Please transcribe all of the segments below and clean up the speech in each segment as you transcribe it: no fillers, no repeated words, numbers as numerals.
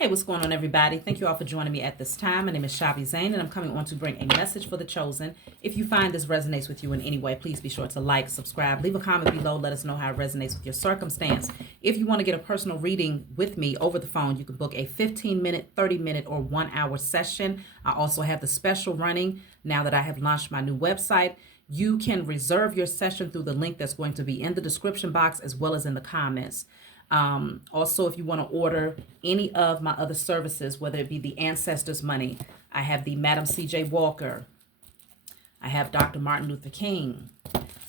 Hey, what's going on, everybody? Thank you all for joining me at this time. My name is Shavi Zane, and I'm coming on to bring a message for the chosen. If you find this resonates with you in any way, please be sure to like, subscribe, leave a comment below. Let us know how it resonates with your circumstance. If you want to get a personal reading with me over the phone, you can book a 15-minute, 30-minute, or 1-hour session. I also have the special running now that I have launched my new website. You can reserve your session through the link that's going to be in the description box as well as in the comments. Also, if you want to order any of my other services, whether it be the Ancestors Money, I have the Madam C.J. Walker, I have Dr. Martin Luther King,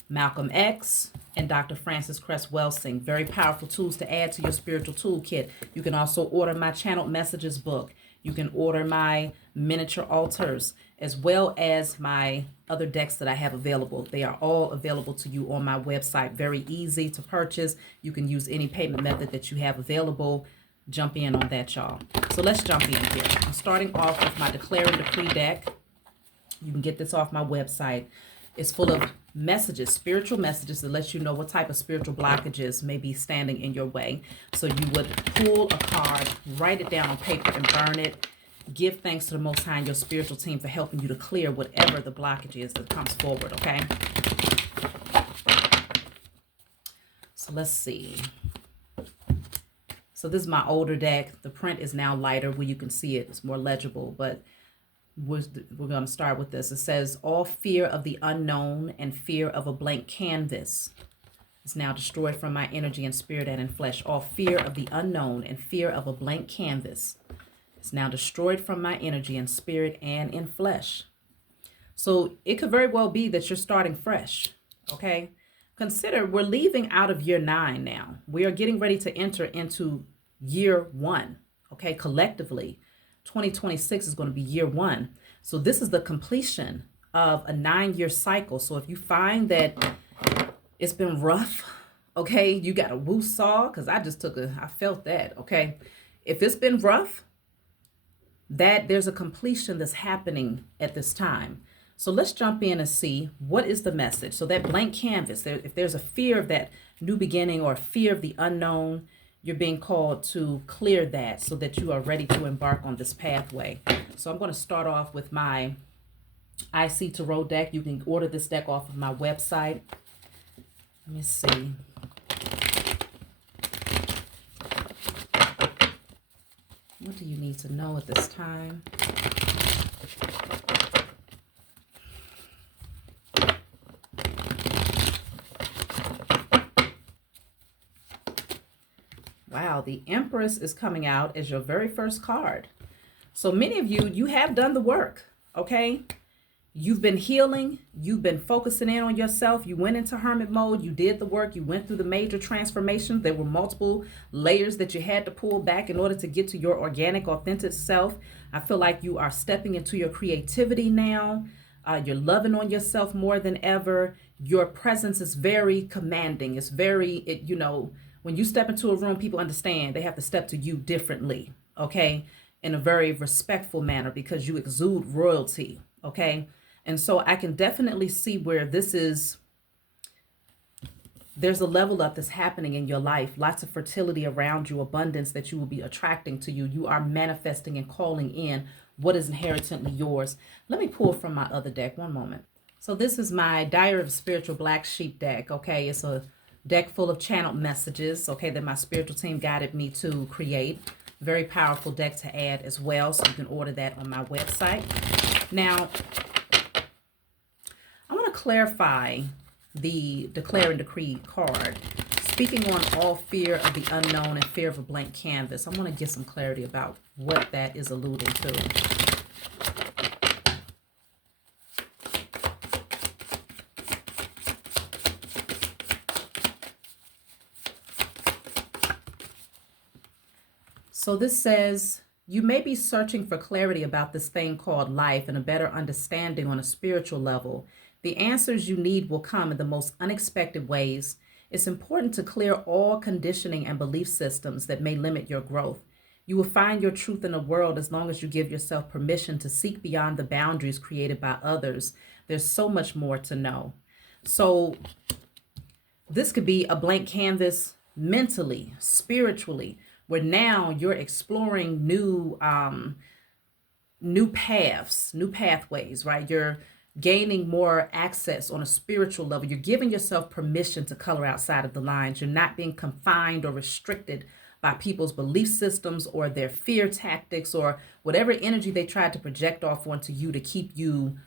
Malcolm X, and Dr. Francis Cress Welsing. Very powerful tools to add to your spiritual toolkit. You can also order my Channeled Messages book. You can order my miniature altars, as well as my other decks that I have available. They are all available to you on my website. Very easy to purchase. You can use any payment method that you have available. Jump in on that, y'all. So let's jump in here. I'm starting off with my Declare and Decree deck. You can get this off my website. It's full of messages, spiritual messages that let you know what type of spiritual blockages may be standing in your way. So you would pull a card, write it down on paper, and burn it. Give thanks to the Most High and your spiritual team for helping you to clear whatever the blockage is that comes forward, okay? So let's see. So this is my older deck. The print is now lighter where you can see it. It's more legible, but we're going to start with this. It says, all fear of the unknown and fear of a blank canvas is now destroyed from my energy and spirit and in flesh. All fear of the unknown and fear of a blank canvas is now destroyed from my energy and spirit and in flesh. So it could very well be that you're starting fresh, okay? Consider we're leaving out of year 9 now. We are getting ready to enter into year 1, okay? Collectively, 2026 is going to be year 1. So this is the completion of a 9-year cycle. So if you find that it's been rough, okay, you got a woo saw, because I felt that, okay? If it's been rough, that there's a completion that's happening at this time. So let's jump in and see what is the message. So that blank canvas, if there's a fear of that new beginning or fear of the unknown, you're being called to clear that so that you are ready to embark on this pathway. So I'm going to start off with my IC Tarot deck. You can order this deck off of my website. Let me see. What do you need to know at this time? Wow, the Empress is coming out as your very first card. So many of you, you have done the work, okay? You've been healing. You've been focusing in on yourself. You went into hermit mode. You did the work. You went through the major transformations. There were multiple layers that you had to pull back in order to get to your organic, authentic self. I feel like you are stepping into your creativity now. You're loving on yourself more than ever. Your presence is very commanding. It's very, when you step into a room, people understand they have to step to you differently, okay? In a very respectful manner because you exude royalty, okay? And so I can definitely see where there's a level up that's happening in your life. Lots of fertility around you, abundance that you will be attracting to you. You are manifesting and calling in what is inherently yours. Let me pull from my other deck. One moment. So this is my Diary of a Spiritual Black Sheep deck, okay? It's a deck full of channeled messages, okay, that my spiritual team guided me to create. Very powerful deck to add as well, so you can order that on my website. Now, I want to clarify the Declare and Decree card. Speaking on all fear of the unknown and fear of a blank canvas, I want to get some clarity about what that is alluding to. So this says, you may be searching for clarity about this thing called life and a better understanding on a spiritual level. The answers you need will come in the most unexpected ways. It's important to clear all conditioning and belief systems that may limit your growth. You will find your truth in the world as long as you give yourself permission to seek beyond the boundaries created by others. There's so much more to know. So this could be a blank canvas mentally, spiritually, where now you're exploring new paths, new pathways, right? You're gaining more access on a spiritual level. You're giving yourself permission to color outside of the lines. You're not being confined or restricted by people's belief systems or their fear tactics or whatever energy they tried to project off onto you to keep you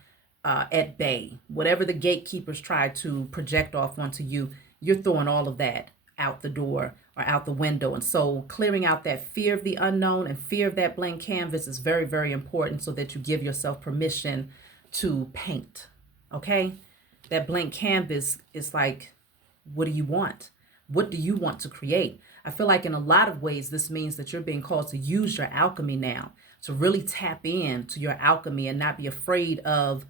at bay. Whatever the gatekeepers tried to project off onto you, you're throwing all of that out the door or out the window. And so clearing out that fear of the unknown and fear of that blank canvas is very, very important so that you give yourself permission to paint. Okay? That blank canvas is like, what do you want? What do you want to create? I feel like in a lot of ways, this means that you're being called to use your alchemy now, to really tap in to your alchemy and not be afraid of,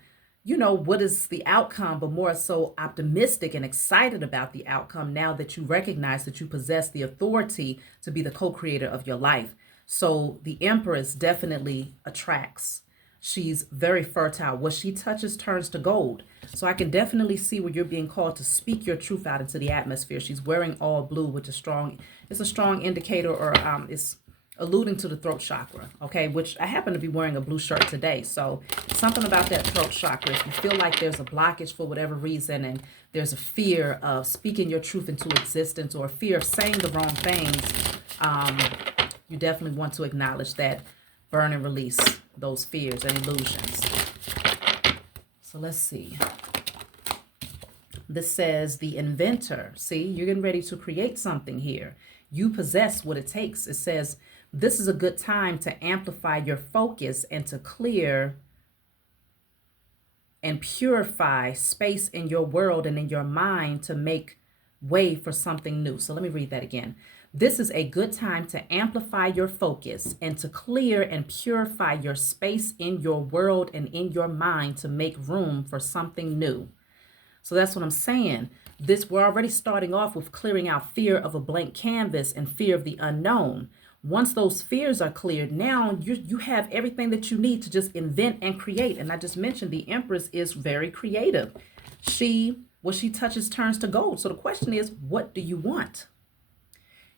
what is the outcome, but more so optimistic and excited about the outcome now that you recognize that you possess the authority to be the co-creator of your life. So the Empress definitely attracts. She's very fertile. What she touches turns to gold. So I can definitely see where you're being called to speak your truth out into the atmosphere. She's wearing all blue, which is strong. It's a strong indicator, or it's alluding to the throat chakra, okay, which I happen to be wearing a blue shirt today. So something about that throat chakra, if you feel like there's a blockage for whatever reason and there's a fear of speaking your truth into existence or a fear of saying the wrong things, you definitely want to acknowledge that, burn and release those fears and illusions. So let's see. This says the inventor. See, you're getting ready to create something here. You possess what it takes. It says this is a good time to amplify your focus and to clear and purify space in your world and in your mind to make way for something new. So let me read that again. This is a good time to amplify your focus and to clear and purify your space in your world and in your mind to make room for something new. So that's what I'm saying. We're already starting off with clearing out fear of a blank canvas and fear of the unknown. Once those fears are cleared, now you have everything that you need to just invent and create. And I just mentioned the Empress is very creative. What she touches turns to gold. So the question is, what do you want?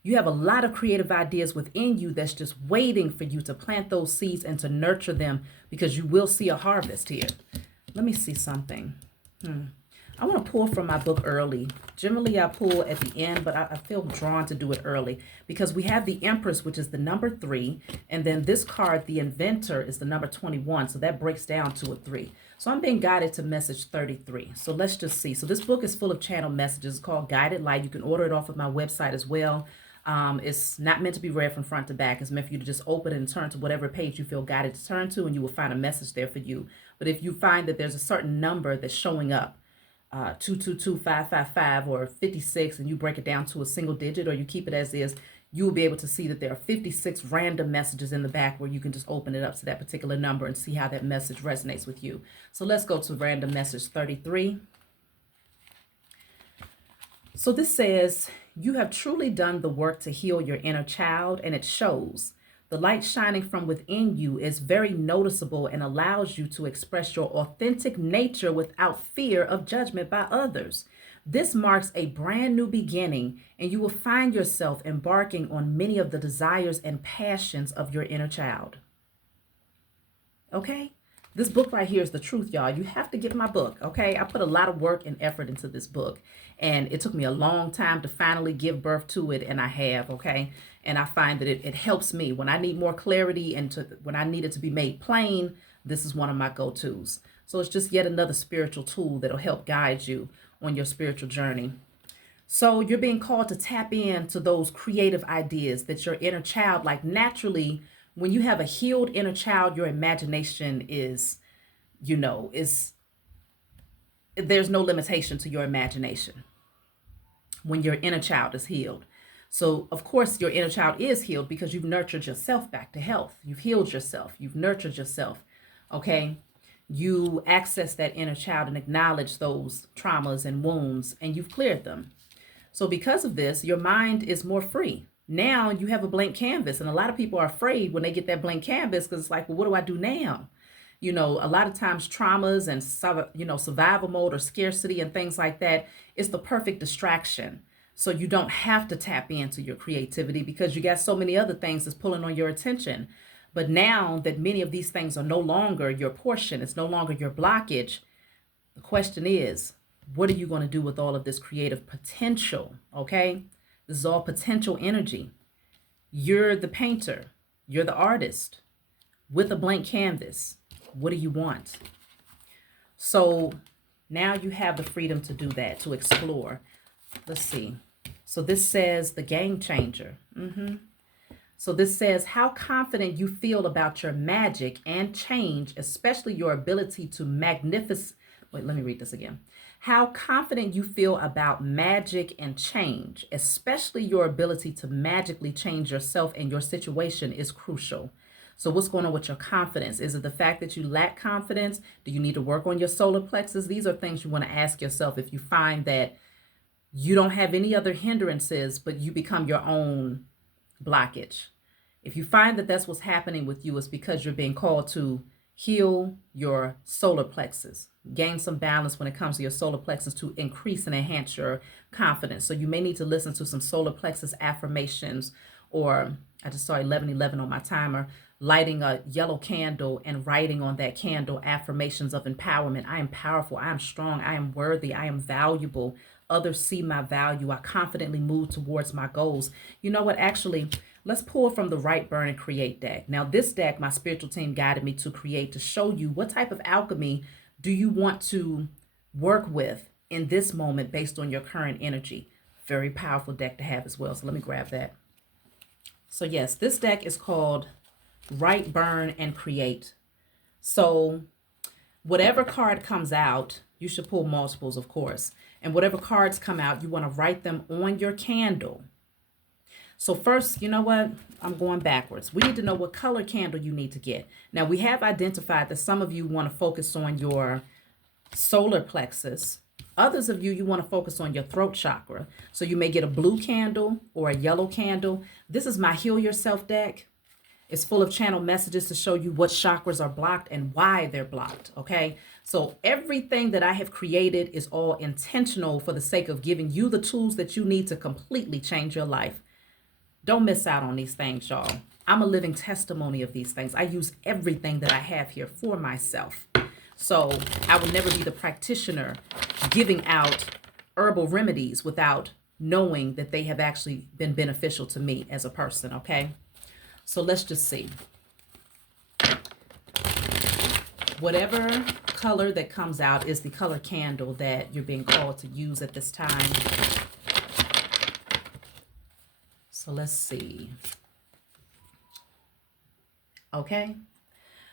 You have a lot of creative ideas within you that's just waiting for you to plant those seeds and to nurture them, because you will see a harvest here. Let me see something. I want to pull from my book early. Generally, I pull at the end, but I feel drawn to do it early because we have the Empress, which is the number 3. And then this card, the Inventor, is the number 21. So that breaks down to a 3. So I'm being guided to message 33. So let's just see. So this book is full of channel messages. It's called Guided Light. You can order it off of my website as well. It's not meant to be read from front to back. It's meant for you to just open it and turn to whatever page you feel guided to turn to, and you will find a message there for you. But if you find that there's a certain number that's showing up, 222555 or 56, and you break it down to a single digit or you keep it as is, you will be able to see that there are 56 random messages in the back where you can just open it up to that particular number and see how that message resonates with you. So let's go to random message 33. So this says, you have truly done the work to heal your inner child, and it shows. The light shining from within you is very noticeable and allows you to express your authentic nature without fear of judgment by others. This marks a brand new beginning, and you will find yourself embarking on many of the desires and passions of your inner child. Okay? This book right here is the truth, y'all. You have to get my book, okay? I put a lot of work and effort into this book, and it took me a long time to finally give birth to it, and I have, okay? And I find that it helps me. When I need more clarity and when I need it to be made plain, this is one of my go-tos. So it's just yet another spiritual tool that'll help guide you on your spiritual journey. So you're being called to tap into those creative ideas that your inner child, like naturally, when you have a healed inner child, your imagination is, there's no limitation to your imagination when your inner child is healed. So, of course, your inner child is healed because you've nurtured yourself back to health. You've healed yourself. You've nurtured yourself. Okay? You access that inner child and acknowledge those traumas and wounds, and you've cleared them. So because of this, your mind is more free. Now you have a blank canvas, and a lot of people are afraid when they get that blank canvas because it's like, well, what do I do now? A lot of times traumas and, survival mode or scarcity and things like that is the perfect distraction So you don't have to tap into your creativity because you got so many other things that's pulling on your attention. But now that many of these things are no longer your portion, it's no longer your blockage, the question is, what are you going to do with all of this creative potential? Okay? This is all potential energy. You're the painter, you're the artist with a blank canvas. What do you want? So now you have the freedom to do that, to explore. Let's see. So this says the game changer. So this says how confident you feel about your magic and change, especially your ability to Wait, let me read this again. How confident you feel about magic and change, especially your ability to magically change yourself and your situation, is crucial. So what's going on with your confidence? Is it the fact that you lack confidence? Do you need to work on your solar plexus? These are things you want to ask yourself if you find that you don't have any other hindrances, but you become your own blockage. If you find that that's what's happening with you, it's because you're being called to heal your solar plexus, gain some balance when it comes to your solar plexus to increase and enhance your confidence. So you may need to listen to some solar plexus affirmations, or I just saw 1111 on my timer, lighting a yellow candle and writing on that candle affirmations of empowerment. I am powerful. I am strong. I am worthy. I am valuable. Others see my value. I confidently move towards my goals. You know what? Actually, let's pull from the Write, Burn, and Create deck. Now, this deck, my spiritual team guided me to create to show you what type of alchemy do you want to work with in this moment based on your current energy. Very powerful deck to have as well. So let me grab that. So yes, this deck is called Write, Burn, and Create. So whatever card comes out, you should pull multiples, of course. And whatever cards come out, you want to write them on your candle. So first, you know what? I'm going backwards. We need to know what color candle you need to get. Now, we have identified that some of you want to focus on your solar plexus. Others of you, you want to focus on your throat chakra. So you may get a blue candle or a yellow candle. This is my Heal Yourself deck. It's full of channel messages to show you what chakras are blocked and why they're blocked, okay? So everything that I have created is all intentional for the sake of giving you the tools that you need to completely change your life. Don't miss out on these things, y'all. I'm a living testimony of these things. I use everything that I have here for myself. So I will never be the practitioner giving out herbal remedies without knowing that they have actually been beneficial to me as a person, okay? So let's just see. Whatever color that comes out is the color candle that you're being called to use at this time. So let's see. Okay.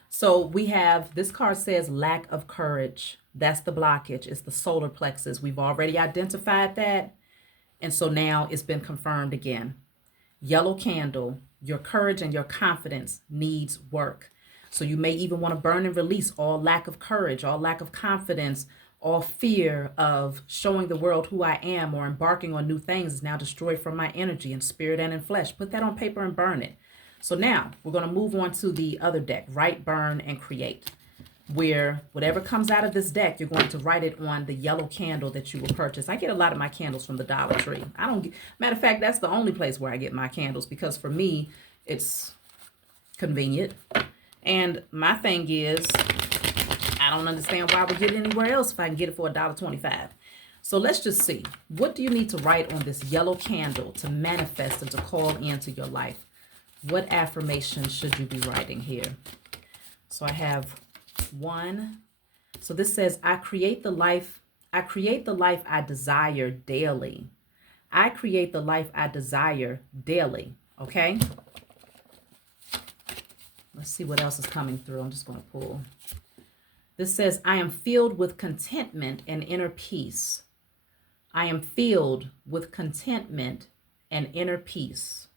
So we have, this card says lack of courage. That's the blockage. It's the solar plexus. We've already identified that. And so now it's been confirmed again. Yellow candle, your courage and your confidence needs work. So you may even want to burn and release all lack of courage, all lack of confidence, all fear of showing the world who I am or embarking on new things is now destroyed from my energy in spirit and in flesh. Put that on paper and burn it. So now we're going to move on to the other deck, Write, Burn, and Create, where whatever comes out of this deck, you're going to write it on the yellow candle that you will purchase. I get a lot of my candles from the Dollar Tree. Matter of fact, that's the only place where I get my candles because for me, it's convenient. And my thing is, I don't understand why I would get it anywhere else if I can get it for $1.25. So let's just see. What do you need to write on this yellow candle to manifest and to call into your life? What affirmation should you be writing here? So I have one. So this says, I create the life I desire daily. I create the life I desire daily. Okay. Let's see what else is coming through. I'm just going to pull. This says, I am filled with contentment and inner peace. I am filled with contentment and inner peace.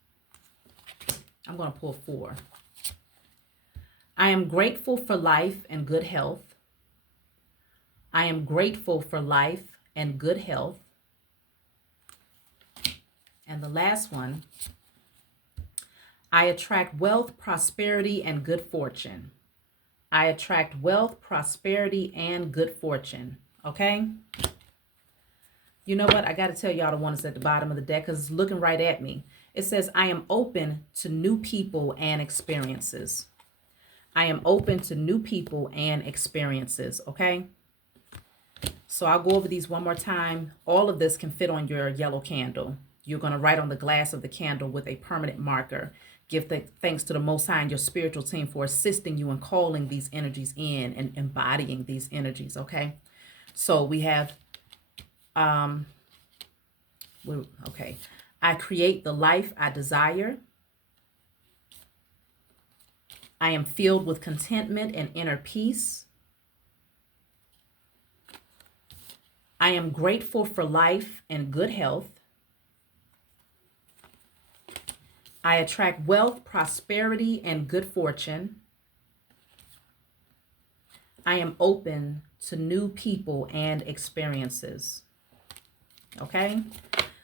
I'm going to pull 4. I am grateful for life and good health. I am grateful for life and good health. And the last one, I attract wealth, prosperity, and good fortune. I attract wealth, prosperity, and good fortune. Okay? You know what? I got to tell y'all the one that's at the bottom of the deck because it's looking right at me. It says, I am open to new people and experiences. I am open to new people and experiences, okay? So I'll go over these one more time. All of this can fit on your yellow candle. You're going to write on the glass of the candle with a permanent marker. Give thanks to the Most High and your spiritual team for assisting you in calling these energies in and embodying these energies, okay? So we have, okay. I create the life I desire. I am filled with contentment and inner peace. I am grateful for life and good health. I attract wealth, prosperity, and good fortune. I am open to new people and experiences. Okay?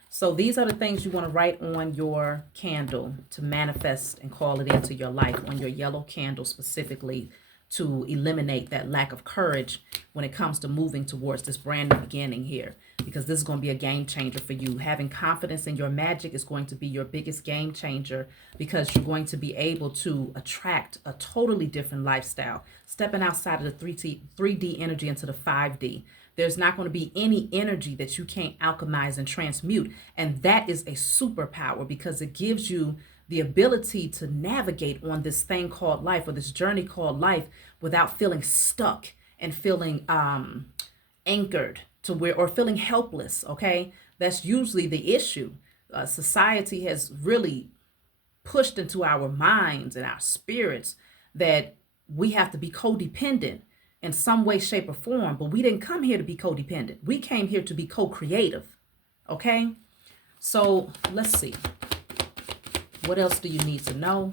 So these are the things you want to write on your candle to manifest and call it into your life, on your yellow candle specifically, to eliminate that lack of courage when it comes to moving towards this brand new beginning here, because this is going to be a game changer for you. Having confidence in your magic is going to be your biggest game changer, because you're going to be able to attract a totally different lifestyle, stepping outside of the 3D energy into the 5D. There's not going to be any energy that you can't alchemize and transmute. And that is a superpower, because it gives you the ability to navigate on this thing called life, or this journey called life, without feeling stuck and feeling anchored to where, or feeling helpless. Okay. That's usually the issue. Society has really pushed into our minds and our spirits that we have to be codependent in some way, shape, or form. But we didn't come here to be codependent. We came here to be co-creative. Okay. So let's see. What else do you need to know?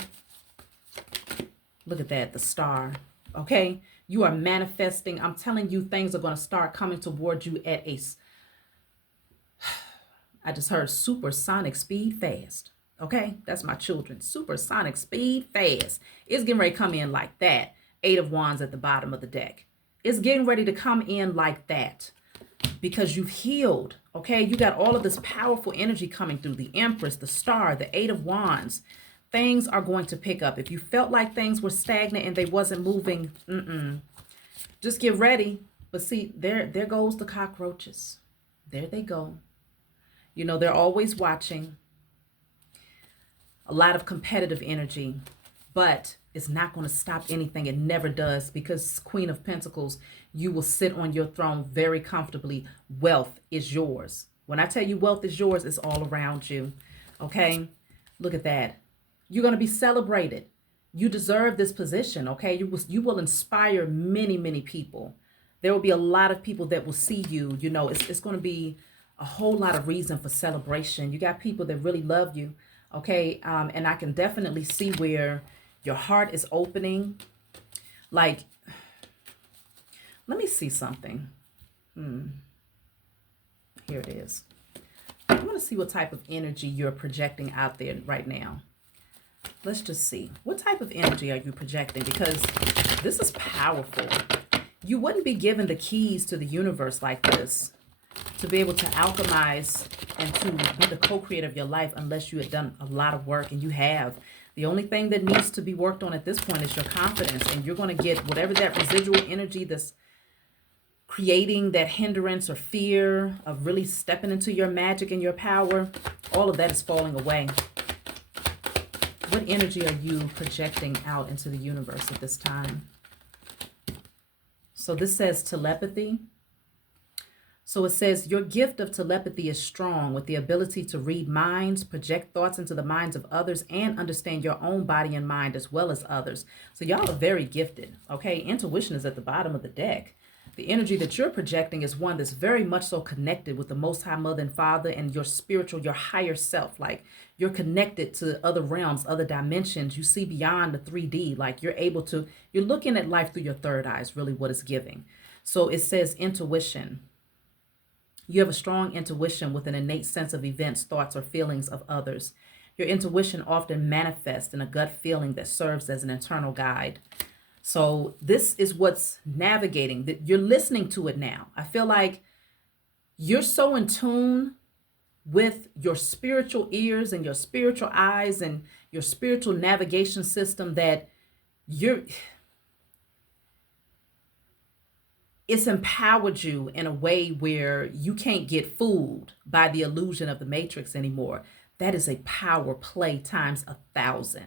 Look at that, the star. Okay, you are manifesting. I'm telling you, things are going to start coming towards you at I just heard supersonic speed fast. Okay, that's my children. Supersonic speed fast. It's getting ready to come in like that. 8 of Wands at the bottom of the deck. It's getting ready to come in like that, because you've healed. Okay, you got all of this powerful energy coming through. The Empress, the Star, the 8 of Wands. Things are going to pick up. If you felt like things were stagnant and they wasn't moving, just get ready. But see, there goes the cockroaches. There they go. You know, they're always watching. A lot of competitive energy, but it's not going to stop anything. It never does, because Queen of Pentacles, you will sit on your throne very comfortably. Wealth is yours. When I tell you wealth is yours, it's all around you. Okay, look at that. You're going to be celebrated. You deserve this position. Okay, you will inspire many, many people. There will be a lot of people that will see you. You know, it's going to be a whole lot of reason for celebration. You got people that really love you. Okay, and I can definitely see where your heart is opening. Like, let me see something. Here it is. I want to see what type of energy you're projecting out there right now. Let's just see. What type of energy are you projecting? Because this is powerful. You wouldn't be given the keys to the universe like this, to be able to alchemize and to be the co-creator of your life, unless you had done a lot of work, and you have. The only thing that needs to be worked on at this point is your confidence, and you're going to get whatever that residual energy that's creating that hindrance or fear of really stepping into your magic and your power. All of that is falling away. What energy are you projecting out into the universe at this time? So this says telepathy. So it says your gift of telepathy is strong, with the ability to read minds, project thoughts into the minds of others, and understand your own body and mind as well as others. So y'all are very gifted. Okay, intuition is at the bottom of the deck. The energy that you're projecting is one that's very much so connected with the Most High Mother and Father and your spiritual, your higher self. Like, you're connected to other realms, other dimensions. You see beyond the 3D. Like, you're looking at life through your third eye is really what it's giving. So it says intuition. You have a strong intuition with an innate sense of events, thoughts, or feelings of others. Your intuition often manifests in a gut feeling that serves as an internal guide. So this is what's navigating. You're listening to it now. I feel like You're so in tune with your spiritual ears and your spiritual eyes and your spiritual navigation system that you're it's empowered you in a way where you can't get fooled by the illusion of the matrix anymore. That is a power play times 1,000.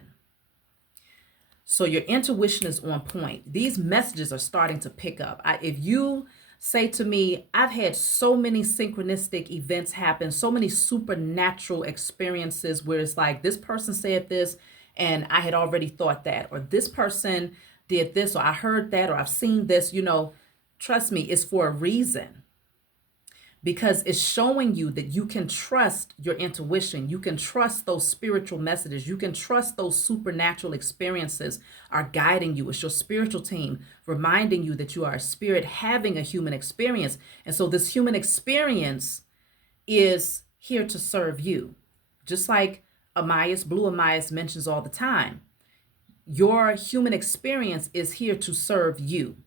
So your intuition is on point. These messages are starting to pick up. If you say to me, I've had so many synchronistic events happen, so many supernatural experiences where it's like this person said this and I had already thought that, or this person did this, or I heard that, or I've seen this, trust me, it's for a reason, because it's showing you that you can trust your intuition. You can trust those spiritual messages. You can trust those supernatural experiences are guiding you. It's your spiritual team reminding you that you are a spirit having a human experience. And so this human experience is here to serve you. Just like Blue Amias mentions all the time, your human experience is here to serve you.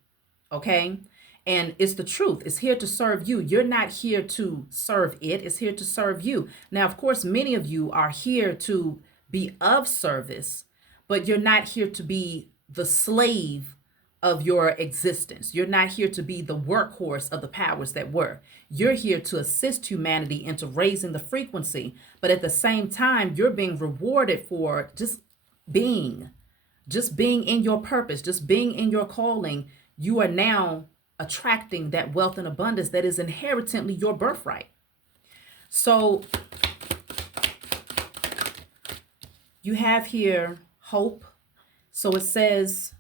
Okay? And it's the truth. It's here to serve you. You're not here to serve it. It's here to serve you. Now, of course, many of you are here to be of service, but you're not here to be the slave of your existence. You're not here to be the workhorse of the powers that were. You're here to assist humanity into raising the frequency. But at the same time, you're being rewarded for just being in your purpose, just being in your calling. You are now attracting that wealth and abundance that is inherently your birthright. So you have here hope. So it says,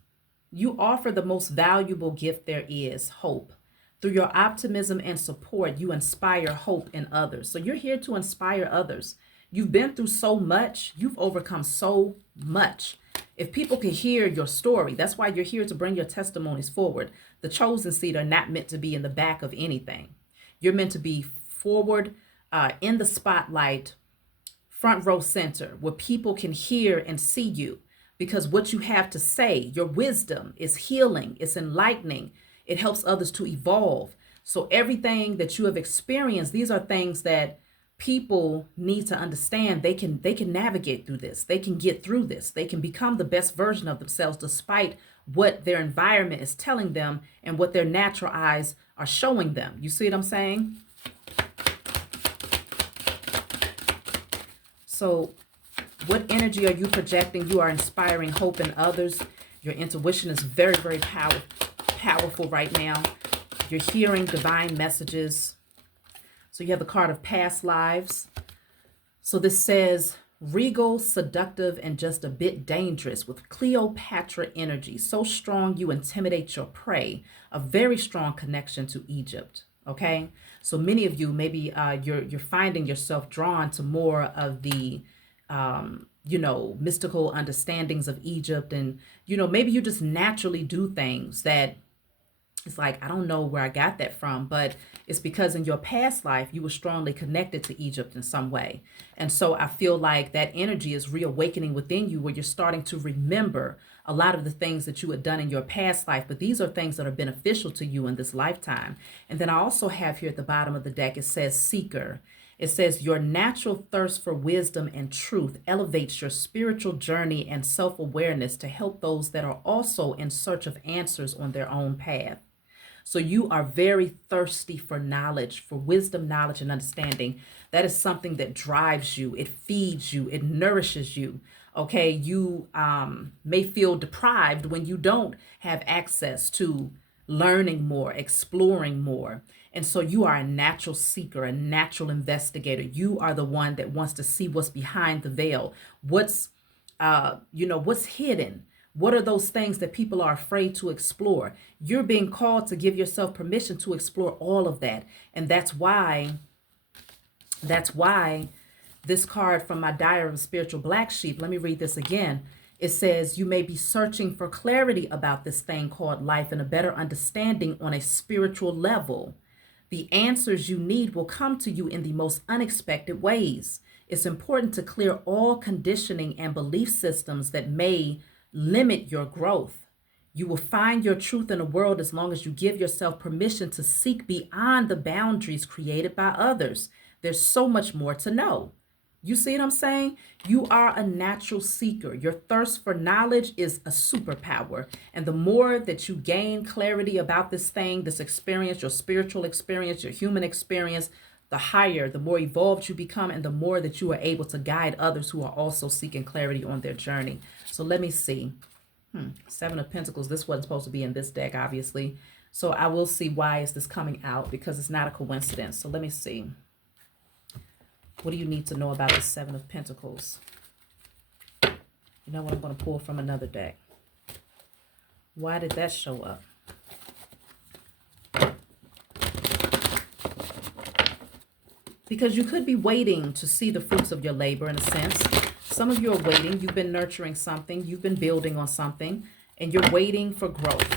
you offer the most valuable gift there is, hope. Through your optimism and support, you inspire hope in others. So you're here to inspire others. You've been through so much. You've overcome so much. If people can hear your story, that's why you're here, to bring your testimonies forward. The chosen seed are not meant to be in the back of anything. You're meant to be forward, in the spotlight, front row center, where people can hear and see you. Because what you have to say, your wisdom, is healing, it's enlightening. It helps others to evolve. So everything that you have experienced, these are things that people need to understand. They can navigate through this. They can get through this. They can become the best version of themselves despite what their environment is telling them and what their natural eyes are showing them. You see what I'm saying? So what energy are you projecting? You are inspiring hope in others. Your intuition is very, very powerful right now. You're hearing divine messages. So you have the card of past lives. So this says, regal, seductive, and just a bit dangerous, with Cleopatra energy. So strong you intimidate your prey. A very strong connection to Egypt. Okay? So many of you, maybe you're finding yourself drawn to more of the mystical understandings of Egypt. And, maybe you just naturally do things that it's like, I don't know where I got that from, but it's because in your past life, you were strongly connected to Egypt in some way. And so I feel like that energy is reawakening within you, where you're starting to remember a lot of the things that you had done in your past life. But these are things that are beneficial to you in this lifetime. And then I also have here at the bottom of the deck, it says seeker. It says your natural thirst for wisdom and truth elevates your spiritual journey and self-awareness to help those that are also in search of answers on their own path. So you are very thirsty for knowledge, for wisdom, knowledge, and understanding. That is something that drives you. It feeds you. It nourishes you. Okay, you may feel deprived when you don't have access to learning more, exploring more. And so you are a natural seeker, a natural investigator. You are the one that wants to see what's behind the veil. What's hidden. What are those things that people are afraid to explore? You're being called to give yourself permission to explore all of that. And that's why this card from my Diary of a Spiritual Black Sheep, let me read this again. It says, you may be searching for clarity about this thing called life and a better understanding on a spiritual level. The answers you need will come to you in the most unexpected ways. It's important to clear all conditioning and belief systems that may limit your growth. You will find your truth in the world as long as you give yourself permission to seek beyond the boundaries created by others. There's so much more to know. You see what I'm saying? You are a natural seeker. Your thirst for knowledge is a superpower. And the more that you gain clarity about this thing, this experience, your spiritual experience, your human experience, the higher, the more evolved you become, and the more that you are able to guide others who are also seeking clarity on their journey. So let me see. Seven of Pentacles. This wasn't supposed to be in this deck, obviously. So I will see why is this coming out, because it's not a coincidence. So let me see. What do you need to know about the Seven of Pentacles? You know what? I'm going to pull from another deck. Why did that show up? Because you could be waiting to see the fruits of your labor in a sense. Some of you are waiting. You've been nurturing something. You've been building on something. And you're waiting for growth.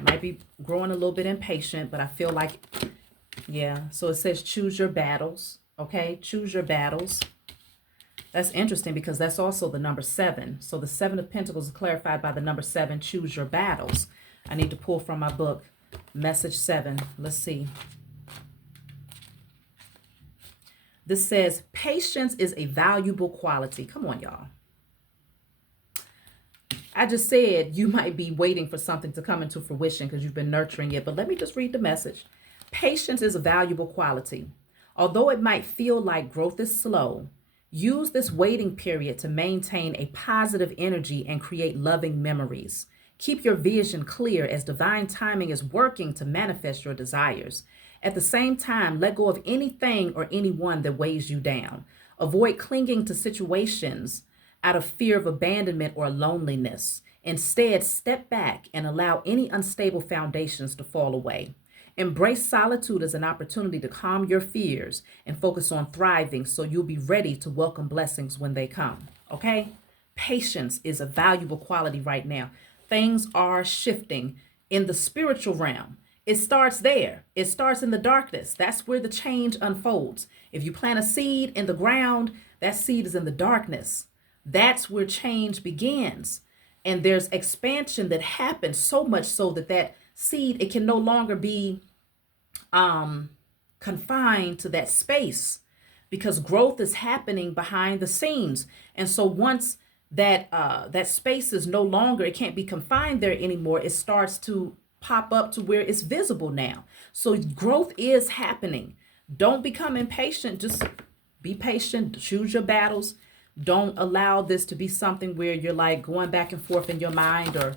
Might be growing a little bit impatient, but I feel like, yeah. So it says choose your battles. Okay, choose your battles. That's interesting because that's also the number 7. So the 7 of Pentacles is clarified by the number 7, choose your battles. I need to pull from my book, Message 7. Let's see. This says, patience is a valuable quality. Come on, y'all. I just said you might be waiting for something to come into fruition because you've been nurturing it. But let me just read the message. Patience is a valuable quality. Although it might feel like growth is slow, use this waiting period to maintain a positive energy and create loving memories. Keep your vision clear as divine timing is working to manifest your desires. At the same time, let go of anything or anyone that weighs you down. Avoid clinging to situations out of fear of abandonment or loneliness. Instead, step back and allow any unstable foundations to fall away. Embrace solitude as an opportunity to calm your fears and focus on thriving so you'll be ready to welcome blessings when they come. Okay? Patience is a valuable quality right now. Things are shifting in the spiritual realm. It starts there. It starts in the darkness. That's where the change unfolds. If you plant a seed in the ground, that seed is in the darkness. That's where change begins. And there's expansion that happens so much so that that seed, it can no longer be confined to that space because growth is happening behind the scenes. And so once that that space is no longer, it can't be confined there anymore, it starts to pop up to where it's visible now. So growth is happening. Don't become impatient. Just be patient. Choose your battles. Don't allow this to be something where you're like going back and forth in your mind or,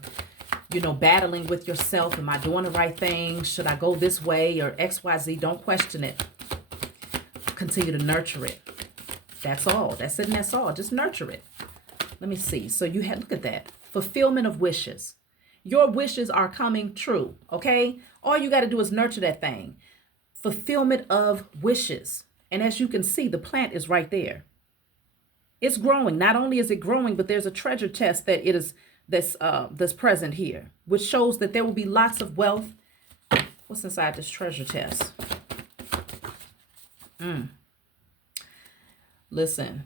you know, battling with yourself. Am I doing the right thing? Should I go this way or XYZ? Don't question it. Continue to nurture it. That's all. That's it and that's all. Just nurture it. Let me see. So you had, look at that. Fulfillment of wishes. Your wishes are coming true, okay? All you got to do is nurture that thing. Fulfillment of wishes. And as you can see, the plant is right there. It's growing. Not only is it growing, but there's a treasure chest that it is that's present here, which shows that there will be lots of wealth. What's inside this treasure chest? Listen,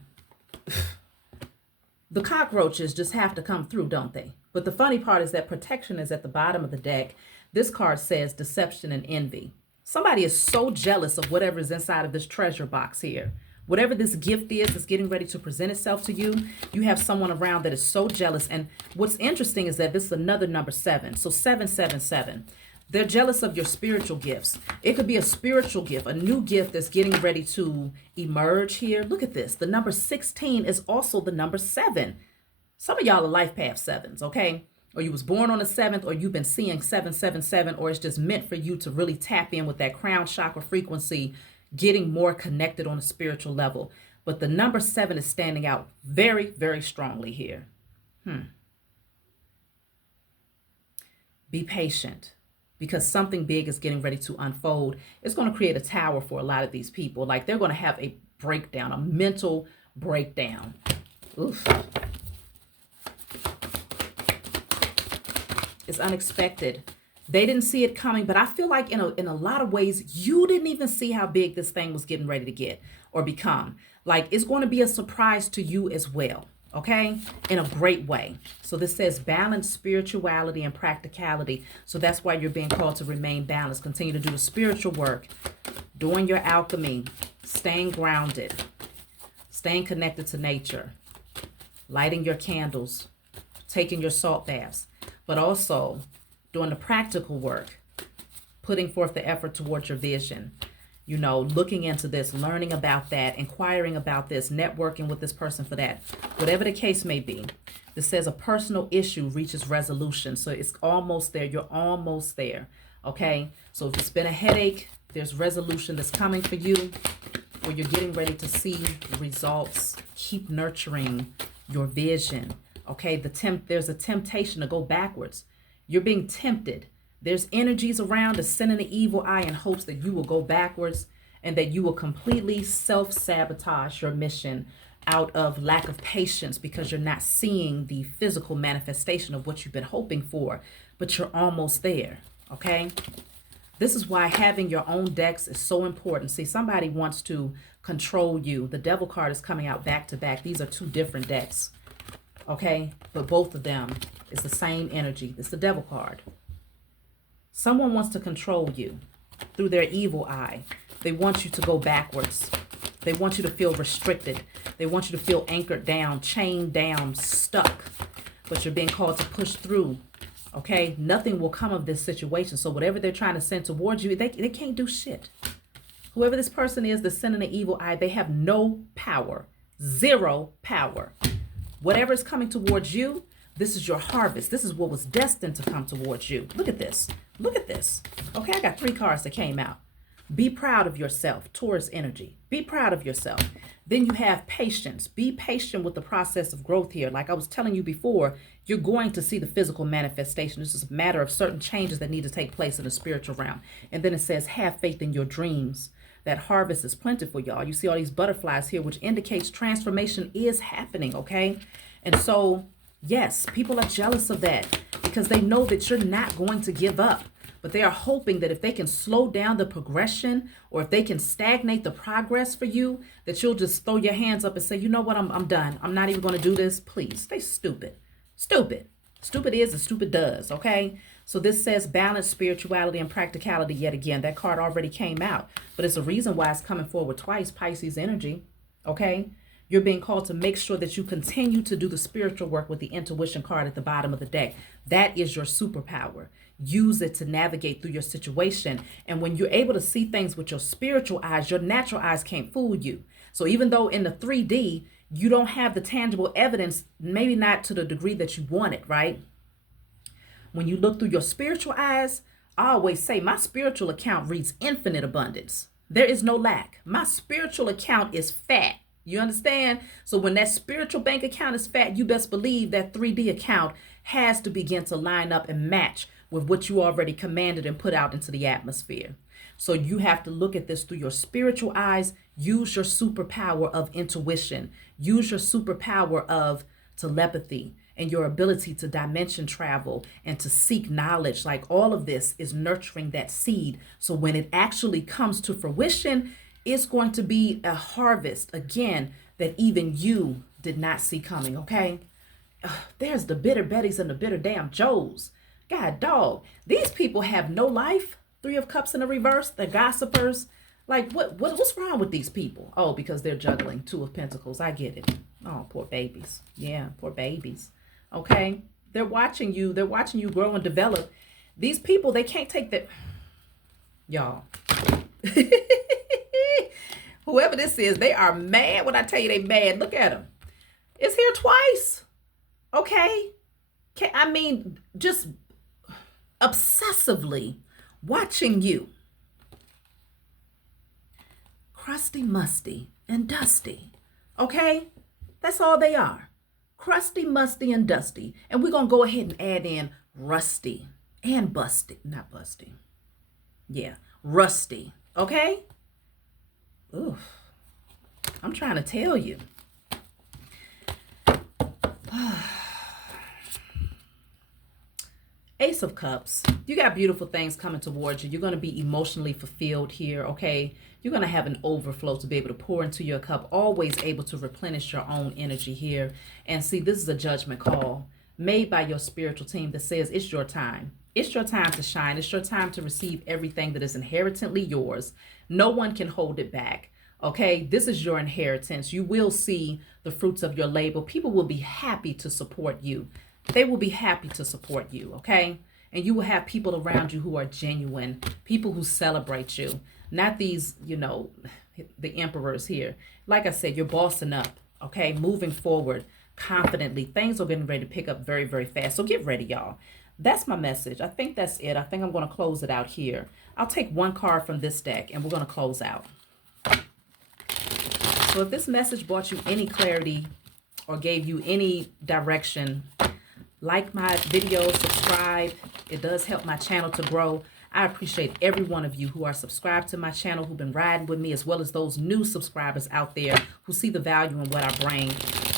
the cockroaches just have to come through, don't they? But the funny part is that protection is at the bottom of the deck. This card says deception and envy. Somebody is so jealous of whatever is inside of this treasure box here. Whatever this gift is that's getting ready to present itself to you, you have someone around that is so jealous. And what's interesting is that this is another number 7. So 777. They're jealous of your spiritual gifts. It could be a spiritual gift, a new gift that's getting ready to emerge here. Look at this. The number 16 is also the number 7. Some of y'all are life path 7s, okay? Or you was born on the 7th, or you've been seeing 777, or it's just meant for you to really tap in with that crown chakra frequency, getting more connected on a spiritual level. But the number 7 is standing out very, very strongly here. Be patient because something big is getting ready to unfold. It's going to create a tower for a lot of these people. Like they're going to have a breakdown, a mental breakdown. Oof. It's unexpected. They didn't see it coming, but I feel like in a lot of ways, you didn't even see how big this thing was getting ready to get or become. Like it's going to be a surprise to you as well. okay, in a great way. So this says balance spirituality and practicality. So that's why you're being called to remain balanced. Continue to do the spiritual work, doing your alchemy, staying grounded, staying connected to nature, lighting your candles, taking your salt baths, but also doing the practical work, putting forth the effort towards your vision, you know, looking into this, learning about that, inquiring about this, networking with this person for that, whatever the case may be. This says a personal issue reaches resolution. So it's almost there. You're almost there. Okay. So if it's been a headache, there's resolution that's coming for you, or you're getting ready to see results. Keep nurturing your vision. Okay. There's a temptation to go backwards. You're being tempted. There's energies around to send in the evil eye in hopes that you will go backwards and that you will completely self-sabotage your mission out of lack of patience because you're not seeing the physical manifestation of what you've been hoping for, but you're almost there, okay? This is why having your own decks is so important. See, somebody wants to control you. The Devil card is coming out back to back. These are two different decks, okay? But both of them is the same energy. It's the Devil card. Someone wants to control you through their evil eye. They want you to go backwards. They want you to feel restricted. They want you to feel anchored down, chained down, stuck. But you're being called to push through, okay? Nothing will come of this situation. So whatever they're trying to send towards you, they can't do shit. Whoever this person is that's sending the evil eye, they have no power. Zero power. Whatever is coming towards you, this is your harvest. This is what was destined to come towards you. Look at this. Look at this. Okay, I got 3 cards that came out. Be proud of yourself, Taurus energy. Be proud of yourself. Then you have patience. Be patient with the process of growth here. Like I was telling you before, you're going to see the physical manifestation. This is a matter of certain changes that need to take place in the spiritual realm. And then it says, have faith in your dreams. That harvest is plentiful, y'all. You see all these butterflies here, which indicates transformation is happening, okay? And so, yes, people are jealous of that because they know that you're not going to give up. But they are hoping that if they can slow down the progression or if they can stagnate the progress for you, that you'll just throw your hands up and say, you know what, I'm done. I'm not even going to do this. Please, stay stupid. Stupid. Stupid is and stupid does, okay? So this says balance spirituality and practicality yet again. That card already came out. But it's a reason why it's coming forward twice, Pisces energy, okay? You're being called to make sure that you continue to do the spiritual work with the intuition card at the bottom of the deck. That is your superpower. Use it to navigate through your situation. And when you're able to see things with your spiritual eyes, your natural eyes can't fool you. So even though in the 3D, you don't have the tangible evidence, maybe not to the degree that you want it, right? When you look through your spiritual eyes, I always say my spiritual account reads infinite abundance. There is no lack. My spiritual account is fat. You understand? So when that spiritual bank account is fat, you best believe that 3D account has to begin to line up and match with what you already commanded and put out into the atmosphere. So you have to look at this through your spiritual eyes. Use your superpower of intuition. Use your superpower of telepathy and your ability to dimension travel and to seek knowledge. Like all of this is nurturing that seed. So when it actually comes to fruition, it's going to be a harvest, again, that even you did not see coming, okay? There's the bitter Bettys and the bitter damn Joes. God dog, these people have no life. 3 of Cups in the reverse, they're gossipers. Like, what's wrong with these people? Oh, because they're juggling 2 of Pentacles. I get it. Oh, poor babies. Yeah, poor babies. Okay? They're watching you. They're watching you grow and develop. These people, they can't take that. Y'all. Whoever this is, they are mad when I tell you they mad. Look at them. It's here twice. Okay? I mean, just obsessively watching you. Crusty, musty, and dusty. Okay? That's all they are. Crusty, musty, and dusty. And we're going to go ahead and add in rusty and busty. Not busty. Yeah, rusty. Okay? Oof. I'm trying to tell you. Ace of Cups. You got beautiful things coming towards you. You're going to be emotionally fulfilled here, okay? You're going to have an overflow to be able to pour into your cup, always able to replenish your own energy here. And see, this is a judgment call made by your spiritual team that says it's your time. It's your time to shine. It's your time to receive everything that is inherently yours. No one can hold it back. Okay, this is your inheritance. You will see the fruits of your labor. People will be happy to support you. They will be happy to support you, okay? And you will have people around you who are genuine, people who celebrate you, not these, the emperors here. Like I said, you're bossing up, okay? Moving forward confidently. Things are getting ready to pick up very, very fast. So get ready, y'all. That's my message. I think that's it. I think I'm going to close it out here. I'll take one card from this deck and we're going to close out. So if this message brought you any clarity or gave you any direction, like my video, subscribe. It does help my channel to grow. I appreciate every one of you who are subscribed to my channel, who've been riding with me, as well as those new subscribers out there who see the value in what I bring.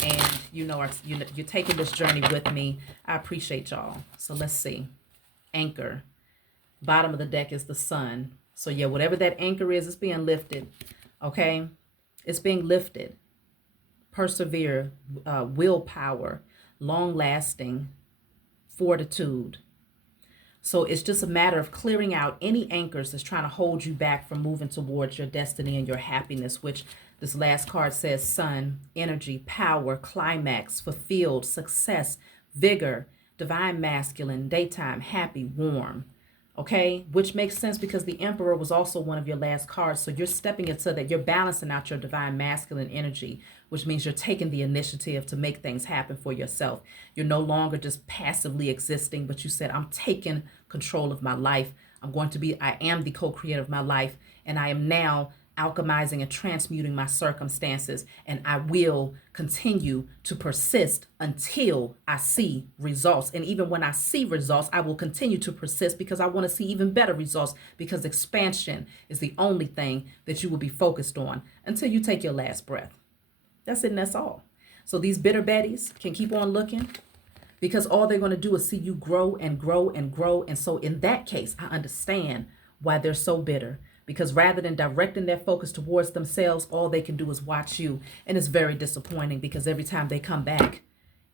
And, you're taking this journey with me. I appreciate y'all. So let's see. Anchor. Bottom of the deck is the sun. So yeah, whatever that anchor is, it's being lifted. Okay? It's being lifted. Persevere. Willpower. Long-lasting fortitude. So it's just a matter of clearing out any anchors that's trying to hold you back from moving towards your destiny and your happiness, which this last card says sun, energy, power, climax, fulfilled, success, vigor, divine masculine, daytime, happy, warm. Okay, which makes sense because the Emperor was also one of your last cards. So you're stepping into that. You're balancing out your divine masculine energy, which means you're taking the initiative to make things happen for yourself. You're no longer just passively existing, but you said, I'm taking control of my life. I am the co-creator of my life. And I am now alchemizing and transmuting my circumstances, and I will continue to persist until I see results. And even when I see results, I will continue to persist because I want to see even better results, because expansion is the only thing that you will be focused on until you take your last breath. That's it, and that's all. So these bitter betties can keep on looking, because all they're going to do is see you grow and grow and grow. And so in that case, I understand why they're so bitter. Because rather than directing their focus towards themselves, all they can do is watch you. And it's very disappointing because every time they come back,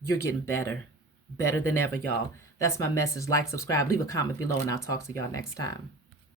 you're getting better. Better than ever, y'all. That's my message. Like, subscribe, leave a comment below, and I'll talk to y'all next time.